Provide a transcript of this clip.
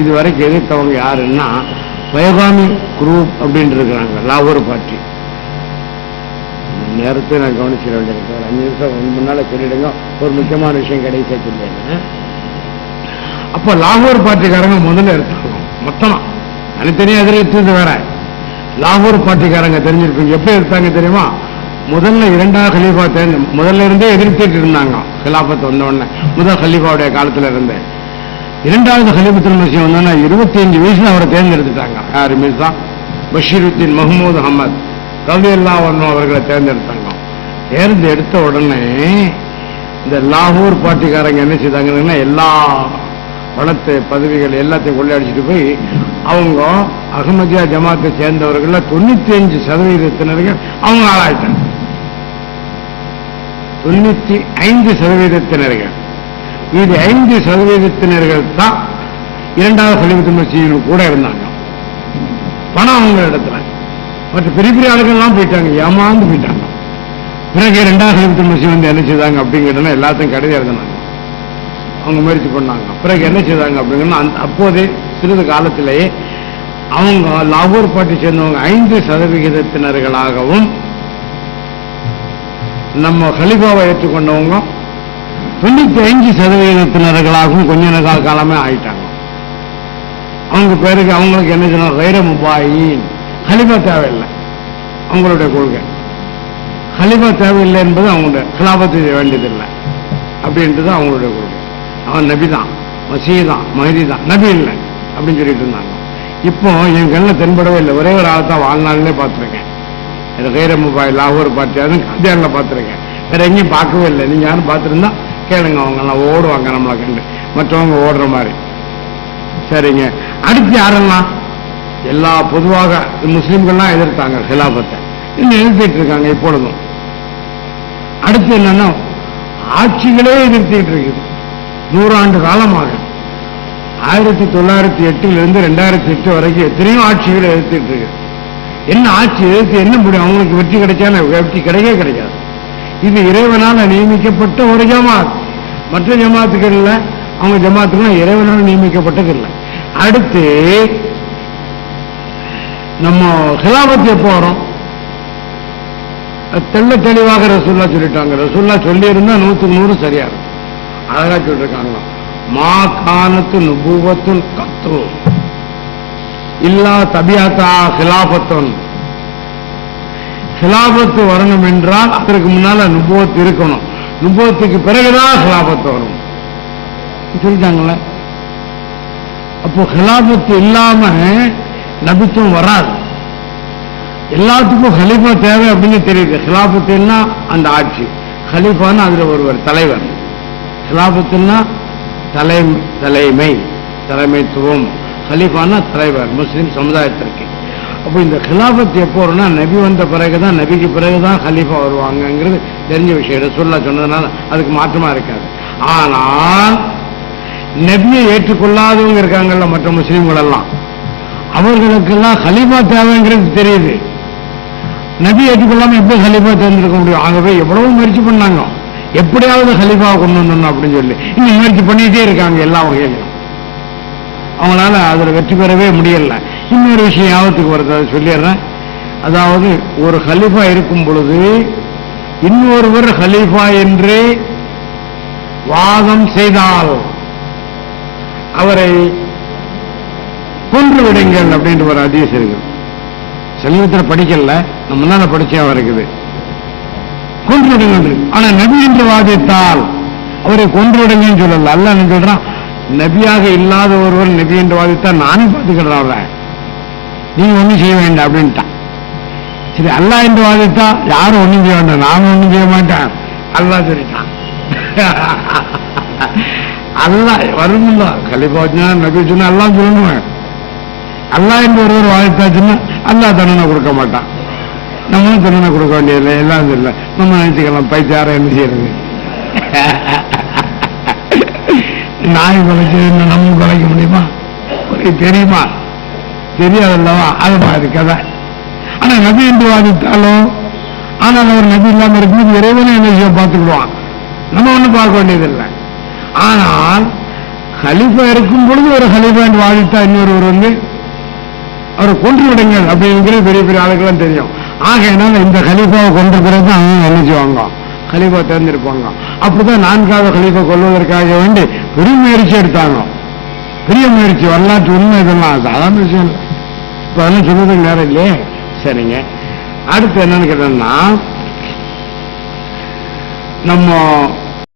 இது வரைக்கும் எதிர்த்தவங்க யாருன்னா பைகாமி குரூப் அப்படின்னு இருக்கிறாங்க, லாகூர் பார்ட்டி. நேரத்தை நான் கவனிச்சிட வேண்டிய ஒரு 5 நிமிஷம் முன்னால சொல்லிடுங்க, ஒரு முக்கியமான விஷயம் கிடைச்சே சொல்லிடுங்க. அப்போ லாகூர் பார்ட்டிக்காரங்க முதல்ல எடுத்தாங்க மொத்தமா, தனித்தனியாக எதிர்த்து வேற. லாகூர் பார்ட்டிக்காரங்க தெரிஞ்சிருப்பீங்க எப்படி எடுத்தாங்க தெரியுமா? முதல்ல 2வது கலீஃபா முதல்ல இருந்தே எதிர்த்துட்டு இருந்தாங்க. கிலாபத் வந்த உடனே முதல் கலீஃபாவுடைய காலத்துல இருந்து 2வது கலீஃபத்துல் மஸீஹ் வந்தோன்னா 25 வயசுல அவரை தேர்ந்தெடுத்துட்டாங்க. யார்? மிர்சா பஷீருத்தீன் மஹ்மூத் அஹமத் ரலியல்லாஹு அன்ஹு அவர்களை தேர்ந்தெடுத்தாங்க. தேர்ந்தெடுத்த உடனே இந்த லாகூர் பார்ட்டிக்காரங்க என்ன செய்தாங்கன்னா எல்லா பணத்தை பதவிகள் எல்லாத்தையும் கொள்ளையடிச்சிட்டு போய் அவங்க அஹ்மதியா ஜமாத்தை சேர்ந்தவர்கள் 95% அவங்க ஆளாயிட்டாங்க. 95% இது 5% தான் 2வது கலீஃபத்துல் மஸீஹ் கூட இருந்தாங்க. பணம் அவங்க இடத்துல. மற்ற பெரிய பெரிய ஆளுகள்லாம் போயிட்டாங்க, ஏமாந்து போயிட்டாங்க. பிறகு 2வது கலீஃபத்துல் மஸீஹ் வந்து என்ன செய்தாங்க அப்படிங்கிறதுனா எல்லாத்தையும் கடைசி எழுதினாங்க, அவங்க முயற்சி பண்ணாங்க. பிறகு என்ன செய்தாங்க அப்படிங்கன்னா அப்போதே சிறிது காலத்திலேயே அவங்க லாகூர் பார்ட்டி சேர்ந்தவங்க 5%, நம்ம கலீஃபாவை ஏற்றுக்கொண்டவங்க 95% கொஞ்ச காலமே ஆயிட்டாங்க. அவங்க பேருக்கு அவங்களுக்கு என்ன சொன்னாங்க? கைர முபாயின், கலீஃபா தேவையில்லை. அவங்களுடைய கொள்கை கலீஃபா தேவையில்லை என்பது அவங்களுடைய கிலாபத்து வேண்டியதில்லை அப்படின்றது அவங்களுடைய கொள்கை. அவன் நபி தான், மசீஹ் தான், மஹ்தி தான், நபி இல்லை அப்படின்னு சொல்லிட்டு இருந்தாங்க. இப்போ என் கண்ணில் தென்படவே இல்லை. ஒரே ஒரு ஆள் தான் வாழ்நாளிலே பார்த்துருக்கேன். கைர முபாய் லாகூர் பார்ட்டி, அதுவும் காந்தியாரில் பார்த்துருக்கேன். வேற எங்கேயும் பார்க்கவே இல்லை. நீங்கள் யாரும் பார்த்துருந்தா கேளுங்க, அவங்கெல்லாம் ஓடுவாங்க நம்மளை கண்டு, மற்றவங்க ஓடுற மாதிரி. சரிங்க. அடுத்து யாரெல்லாம்? எல்லா பொதுவாக முஸ்லீம்கள்லாம் எதிர்த்தாங்க ஹிலாபத்தை, இன்னும் எதிர்த்துட்டு இருக்காங்க இப்பொழுதும். அடுத்து என்னன்னா ஆட்சிகளே எதிர்த்துட்டு இருக்குது 100 ஆண்டு காலமாக. 1908 2008 வரைக்கும் எத்தனையோ ஆட்சிகளை எதிர்த்துட்டு இருக்கு. என்ன ஆட்சி எதிர்த்து என்ன முடியும்? அவங்களுக்கு வெற்றி கிடைச்சாலும் வெற்றி கிடைக்காது. இது இறைவனால் நியமிக்கப்பட்ட ஒரு ஜமாத். மற்ற ஜமாத்துக்கள்ல அவங்க ஜமாத்துக்கெல்லாம் இறைவனால் நியமிக்கப்பட்டது இல்லை. அடுத்து நம்ம ஹிலாபத் எப்போ வரும்? தெள்ள தெளிவாக ரசூலுல்லாஹ் சொல்லிட்டாங்க. ரசூலுல்லாஹ் சொல்லி இருந்தா 100க்கு 100 சரியா இருக்கும். அழகா சொல்லிருக்காங்க, மா கானத்து நுபுவத்துன் கத்து இல்லா தபியத்தா ஹிலாபத்துன். ஹிலாபத்து வரணும் என்றால் அதற்கு முன்னால நுபுவத் இருக்கணும், நுபுவத்துக்கு பிறகுதான் ஹிலாபத்து வரும் சொல்லிட்டாங்களே. அப்போ ஹிலாபத்து இல்லாம நபித்துவம் வராது. எல்லாத்துக்கும் ஹலீஃபா தேவை அப்படின்னு தெரியுது. ஹிலாபத்துன்னா அந்த ஆட்சி, ஹலீஃபான்னு அதுல ஒருவர் தலைவர். ஹிலாபத்துன்னா தலைமைத்துவம், ஹலீஃபான்னா தலைவர் முஸ்லிம் சமுதாயத்திற்கு. அப்போ இந்த ஹிலாபத் எப்போ வரும்னா நபி வந்த பிறகுதான், நபிக்கு பிறகுதான் ஹலீஃபா வருவாங்கிறது தெரிஞ்ச விஷயம். ரசூலுல்லாஹ் சொன்னதுனால அதுக்கு மாற்றமா இருக்காது. ஆனால் நபியை ஏற்றுக்கொள்ளாதவங்க இருக்காங்கல்ல மற்ற முஸ்லீம்கள் எல்லாம், அவர்களுக்கெல்லாம் ஹலீஃபா தேவைங்கிறது தெரியுது. நபி ஏற்றுக்கொள்ளாம எப்படி ஹலீஃபா தேர்ந்தெடுக்க முடியும்? ஆகவே எவ்வளவு முயற்சி பண்ணாங்க, எப்படியாவது ஹலீஃபாவை கொண்டு வந்துடணும் அப்படின்னு சொல்லி இன்னும் முயற்சி பண்ணிட்டே இருக்காங்க எல்லா வகையிலும். அவங்களால அதுல வெற்றி பெறவே முடியல. இன்னொரு விஷயம் ஞாபகத்துக்கு வருது, அதை சொல்லிடுறேன். அதாவது ஒரு ஹலீஃபா இருக்கும் பொழுது இன்னொருவர் ஹலீஃபா என்று வாதம் செய்தால் அவரை கொன்று விடுங்கள் அப்படின்ற ஒரு ஹதீஸ் இருக்கு. சமீபத்தில் படிக்கல, நம்ம முன்னால படிச்சா இருக்குது, கொன்று விடுங்கள். ஆனா நபி என்று வாதித்தால் அவரை கொன்று விடுங்கன்னு சொல்லல. அல்லாஹ் என்ன சொல்றான்? நபியாக இல்லாத ஒருவர் நபி என்று வாதித்தால் நானே பார்த்துக்கிறேன், நீங்க ஒண்ணும் செய்ய வேண்டாம் அப்படின்ட்டான். சரி, அல்லாஹ் என்று வாதித்தா யாரும் ஒண்ணும் செய்ய வேண்டாம், நானும் ஒண்ணும் செய்ய மாட்டேன் அல்லாஹ் சொல்லிட்டான். அல்லாஹ் வரும்ல கலிஃபா நபி சொன்னா அல்லாஹ் சொல்லணும். அல்லாஹ் என்று ஒருவர் வாதித்தாச்சுன்னா அல்லாஹ் தண்டனை கொடுக்க மாட்டான், நம்மளும் தண்டனை கொடுக்க வேண்டியதில்லை. எல்லாம் இல்லை, நம்ம நினைச்சுக்கலாம் பைத்தியாரம் என்ன செய்யறது, நாய் குலைச்சு நம்ம குலைக்க முடியுமா? தெரியுமா? தெரியாதல்லவா? அது மாதிரி கதை. ஆனா நபி என்று வாதித்தாலும், ஆனால் அவர் நபி இல்லாம இருக்கும்போது இறைவனை என்ன விஷயம் பார்த்துக்கிடுவான், நம்ம ஒன்றும் பார்க்க வேண்டியதில்லை. ஆனால் ஹலீஃபா இருக்கும் பொழுது ஒரு ஹலீஃபான்னு வாதிட்டா இன்னொருவர் வந்து அவரை கொன்று விடுங்கள் அப்படிங்கிறது பெரிய பெரிய ஆளுக்கெல்லாம் தெரியும். ஆகையினால இந்த ஹலீஃபாவை கொன்ற பிறகு அவங்க என்ன செய்வாங்க, ஹலீஃபா தேர்ந்தெடுப்பாங்க. அப்படிதான் 4வது ஹலீஃபா கொள்வதற்காக வேண்டி பெரிய முயற்சி எடுத்தாங்க. பெரிய முயற்சி, வரலாற்று உண்மை, இதெல்லாம் சாதாரண விஷயம் இல்லை. இப்ப அதெல்லாம் சொல்றதுக்கு நேரம் இல்லையே. சரிங்க, அடுத்து என்னன்னு கேட்டோம்னா, நம்ம